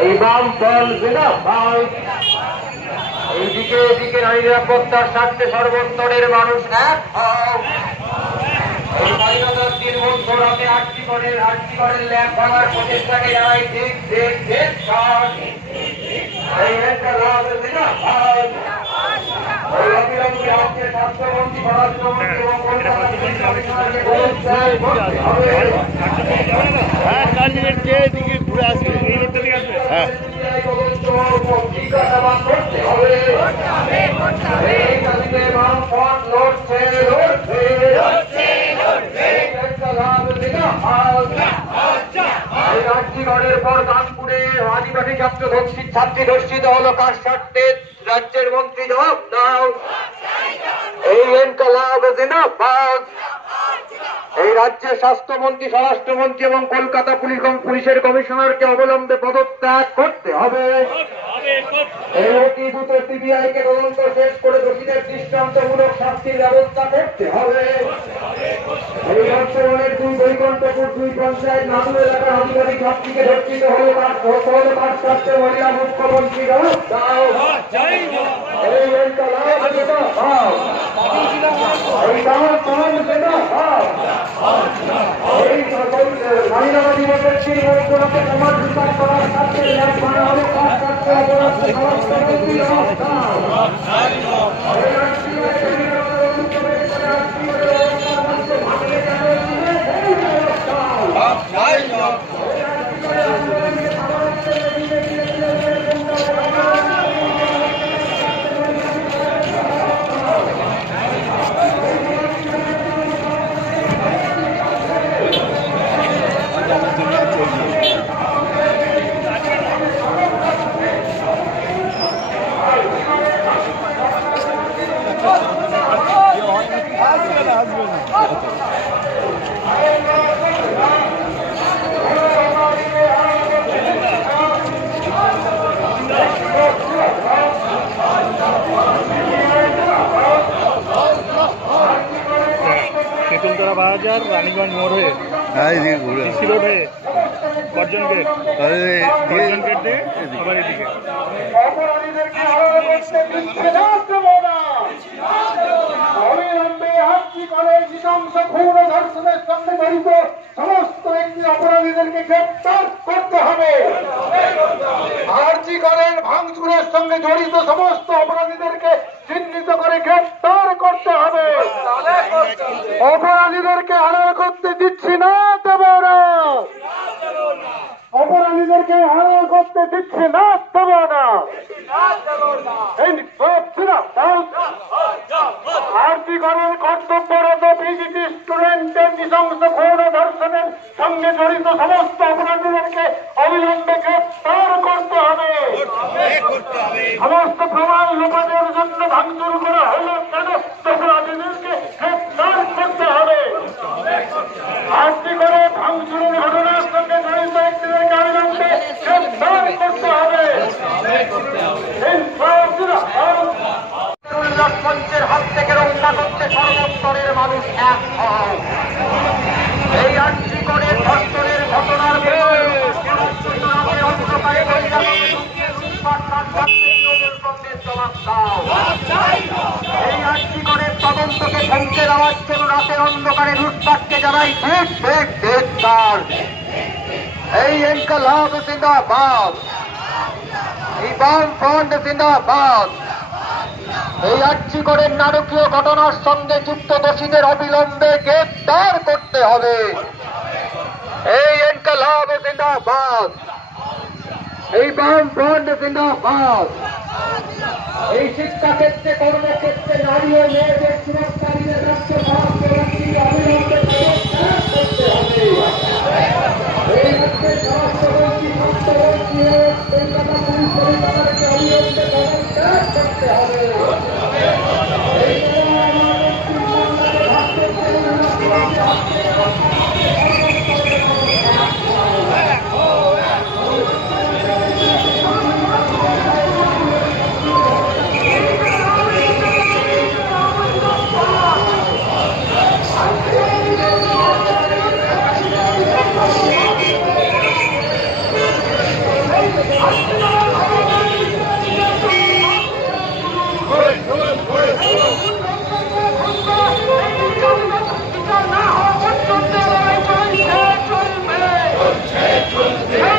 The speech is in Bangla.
এই বামফল জিন্দাবাদ। এইদিকে এদিকে নারী নিরাপত্তার স্বার্থে সর্বস্তরের মানুষ এক হও। এই স্বাধীনতার দিন মধ্যরাতে আর্থিকরের ল্যাব ভাঙার প্রচেষ্টাকে জানাই ঠিক ঠিক ঠিক এই একটা লাভ জিন্দাবাদ। এই অবিলম্বে রাজ্যের স্বাস্থ্যমন্ত্রী স্বরাষ্ট্রমন্ত্রী এবং কলকাতা পুলিশ কমিশনারকে বলতে হবে ঘুরে আসবে হ্যাঁ জিজ্ঞাসাবাদ করতে হবে। এই দাবিতে বামফ্রন্ট লড়ছে লড়ছে রাজ্যগড়ের পর কানপুরে আদিবাসী ছাত্রী ধর্ষিত হলো কার স্বার্থে? রাজ্যের মন্ত্রী জবাব দাও। এই ইনকলাব জিন্দাবাদ। এই রাজ্যের স্বাস্থ্যমন্ত্রী স্বরাষ্ট্রমন্ত্রী এবং কলকাতা পুলিশের কমিশনারকে অবলম্বে পদত্যাগ করতে হবে। এই অতি দ্রুত সিবিআইকে তদন্ত শেষ করে দোষীদের দৃষ্টান্তমূলক শাস্তির ব্যবস্থা করতে হবে। এই বর্তমানের বৈকুণ্ঠপুর 2 পঞ্চায়েত নাদু এলাকার আদিবাসী ছাত্রীকে ধর্ষিত হলো তার স্বার্থে মহিলা মুখ্যমন্ত্রী জবাব দাও। এই ইনকলাব জিন্দাবাদ। এই বামফ্রন্ট জিন্দাবাদ। এই স্বাধীনতা দিবসের দিন মধ্যরাতে সমাজ বিচার করার স্বার্থে ল্যাব ভাঙা হলো কার স্বার্থে? স্বরাষ্ট্রমন্ত্রী জবাব দাও। তেঁতুলতলা বাজার রানীগঞ্জ মোড় হয়ে ডিসি রোড হয়ে গর্জন গেট দিয়ে আবার এদিকে অবিলম্বে আর্থিকরের নৃশংস খুন ও ধর্ষণের সঙ্গে জড়িত সমস্ত ব্যক্তি অপরাধীদেরকে গ্রেপ্তার করতে হবে। আর্থিকরের ভাঙচুরের সঙ্গে জড়িত সমস্ত অপরাধীদেরকে চিহ্নিত করে গ্রেপ্তার করতে হবে। অপরাধীদেরকে আড়াল করতে দিচ্ছি না, দেব না। অপরাধীদেরকে আড়াল করতে দিচ্ছি না, দেব না। আর্থিকরের কর্তব্যরত পিজিটি স্টুডেন্টের নৃশংস খুন ও ধর্ষণের সঙ্গে জড়িত সমস্ত অপরাধীদেরকে অবিলম্বে গ্রেপ্তার করতে হবে। সমস্ত প্রমাণ লোপাটের জন্য ভাঙচুর করা হলো কেন? অপরাধীদেরকে গ্রেপ্তার করতে হবে। আর্থিকরে ভাঙচুরের ঘটনার সঙ্গে জড়িত ব্যক্তিদেরকে অবিলম্বে গ্রেপ্তার করতে হবে। মঞ্চের হাত থেকে রক্ষা করতে সর্বস্তরের মানুষ এক হয়। এই আর্থিকরের ধর্ষণের ঘটনার এই আর্থিকরের তদন্তকে থমকে দেওয়ার জন্য রাতের অন্ধকারে লুটপাটকে জানাই ঠিক ঠিক ধিক্কার। এই ইনকলাব জিন্দাবাদ। এই বামফ্রন্ট জিন্দাবাদ। এই আর্থিকরের নারকীয় ঘটনার সঙ্গে যুক্ত দোষীদের অবিলম্বে গ্রেপ্তার করতে হবে। এই ইনকলাব জিন্দাবাদ। এই বামফ্রন্ট জিন্দাবাদ। এই শিক্ষাক্ষেত্রে কর্মক্ষেত্রে নারী ও মেয়েদের সুরক্ষারীদের রাষ্ট্র অবিলম্বে গ্রেপ্তার করতে হবে। এই রাজ্যের স্বরাষ্ট্রমন্ত্রী স্বাস্থ্যমন্ত্রী কলকাতা পুলিশ কমিশনারকে অবিলম্বে পদত্যাগ করতে হবে। চলবে